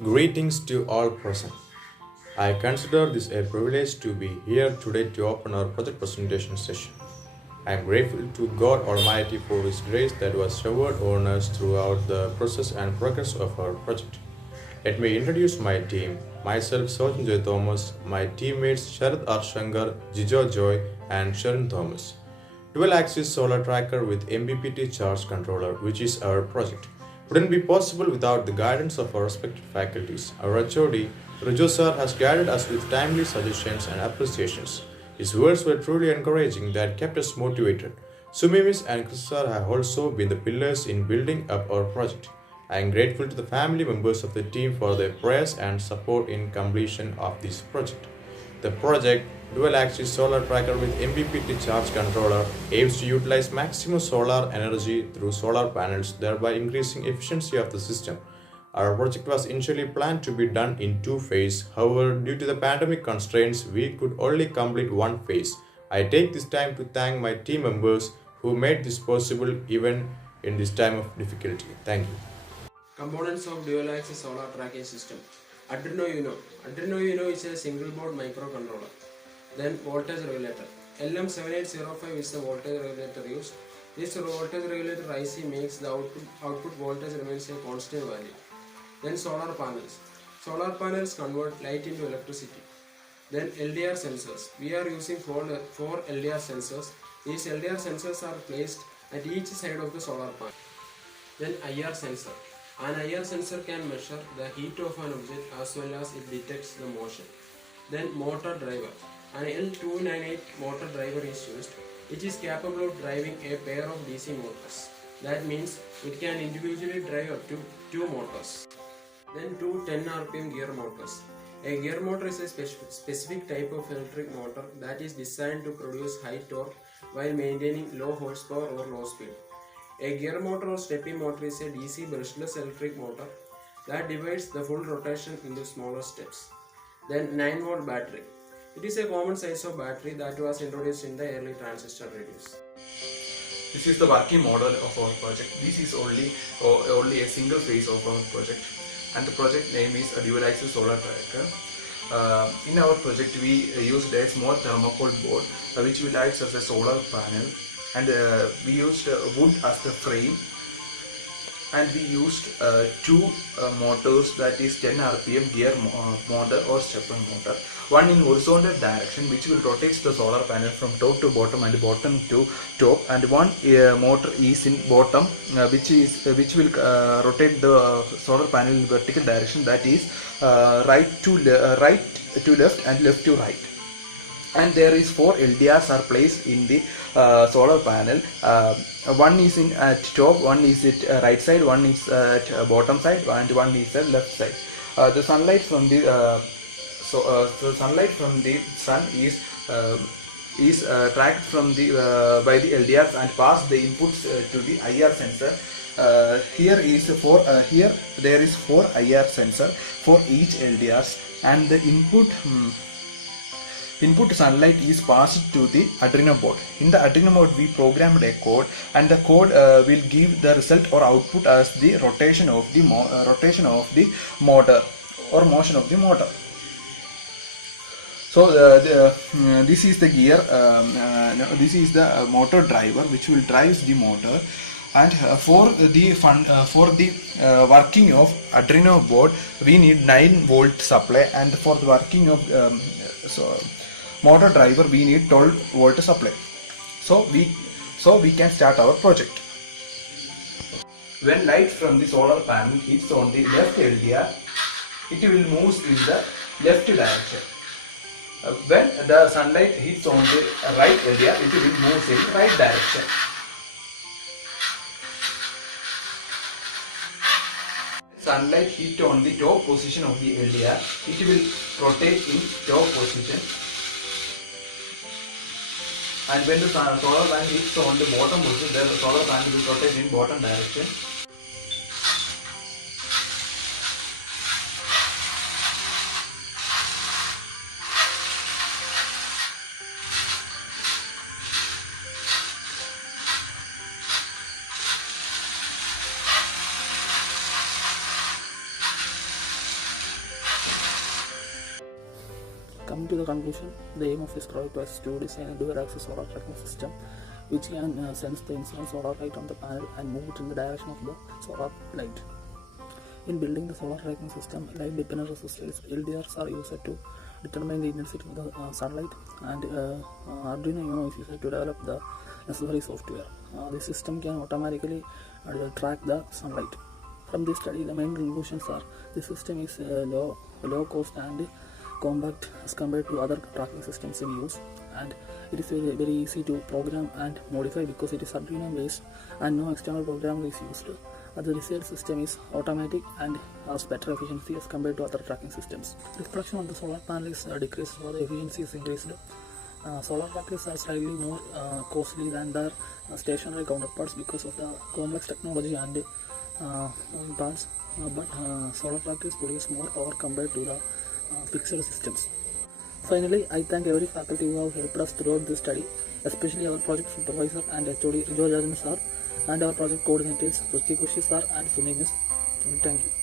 Greetings to all present. I consider this a privilege to be here today to open our project presentation session. I am grateful to God Almighty for His grace that was showered on us throughout the process and progress of our project. Let me introduce my team. Myself, Sojin Joy Thomas, my teammates Sharad R. Shankar, Jijo Joy, and Sharon Thomas. Dual axis solar tracker with MPPT charge controller, which is our project, wouldn't be possible without the guidance of our respected faculties. Our HOD, Rujo sir, has guided us with timely suggestions and appreciations. His words were truly encouraging that kept us motivated. Sumi Miss and Chris sir have also been the pillars in building up our project. I am grateful to the family members of the team for their prayers and support in completion of this project. The project, Dual Axis Solar Tracker with MPPT Charge Controller, aims to utilize maximum solar energy through solar panels, thereby increasing efficiency of the system. Our project was initially planned to be done in two phases. However, due to the pandemic constraints, we could only complete one phase. I take this time to thank my team members who made this possible even in this time of difficulty. Thank you. Components of dual axis solar tracking system. Arduino Uno. Arduino Uno is a single board microcontroller. Then voltage regulator. LM7805 is the voltage regulator used. This voltage regulator IC makes the output voltage remains a constant value. Then solar panels. Solar panels convert light into electricity. Then LDR sensors. We are using four LDR sensors. These LDR sensors are placed at each side of the solar panel. Then IR sensor. An IR sensor can measure the heat of an object as well as it detects the motion. Then motor driver. An L298 motor driver is used. It is capable of driving a pair of DC motors. That means it can individually drive up to two motors. Then two 10 RPM gear motors. A gear motor is a specific type of electric motor that is designed to produce high torque while maintaining low horsepower or low speed. A gear motor or stepping motor is a DC brushless electric motor that divides the full rotation into smaller steps. Then 9-volt battery. It is a common size of battery that was introduced in the early transistor radios. This is the working model of our project. This is only a single phase of our project, and the project name is a dual axis solar tracker. In our project, we used a small thermocol board which will act as a solar panel, and we used wood as the frame, and we used two motors, that is 10 rpm gear motor or stepper motor, one in horizontal direction which will rotate the solar panel from top to bottom and bottom to top, and one motor is in bottom which will rotate the solar panel in vertical direction, that is right to left and left to right. And there is four LDRs are placed in the solar panel. One is in at top, one is at right side, one is at bottom side, and one is at left side. The sunlight from the sunlight from the sun is tracked from the by the LDRs and pass the inputs to the IR sensor. Here there is four IR sensor for each LDRs, and the input sunlight is passed to the Arduino board. In the Arduino board, we programmed a code, and the code will give the result or output as the rotation of the motor or motion of the motor. So this is the gear. This is the motor driver which will drive the motor. And for the working of Arduino board, we need 9-volt supply, and for the working of motor driver, we need 12-volt supply. So we can start our project. When light from the solar panel hits on the left LDR, it will move in the left direction. When the sunlight hits on the right LDR, it will move in the right direction. Sunlight hit on the top position of the LDR, it will rotate in top position. And when the solar panel hits on the bottom position, then the solar panel will rotate in bottom direction. Coming to the conclusion, the aim of this project was to design a dual-axis solar tracking system which can sense the incident solar light on the panel and move it in the direction of the solar light. In building the solar tracking system, light-dependent resistors (LDRs) are used to determine the intensity of the sunlight, and Arduino Uno is used to develop the necessary software. The system can automatically track the sunlight. From this study, the main conclusions are: the system is low cost and compact as compared to other tracking systems in use, and it is very easy to program and modify because it is Arduino based and no external programmer is used. The result system is automatic and has better efficiency as compared to other tracking systems. The production of the solar panel is decreased while the efficiency is increased. Solar trackers are slightly more costly than their stationary counterparts because of the complex technology and moving parts, but solar trackers produce more power compared to the fixed systems. Finally, I thank every faculty who have helped us throughout this study, especially our project supervisor and HOD George Arjun sir, and our project coordinators Ruchi Kushi sir and Sunil miss. Thank you.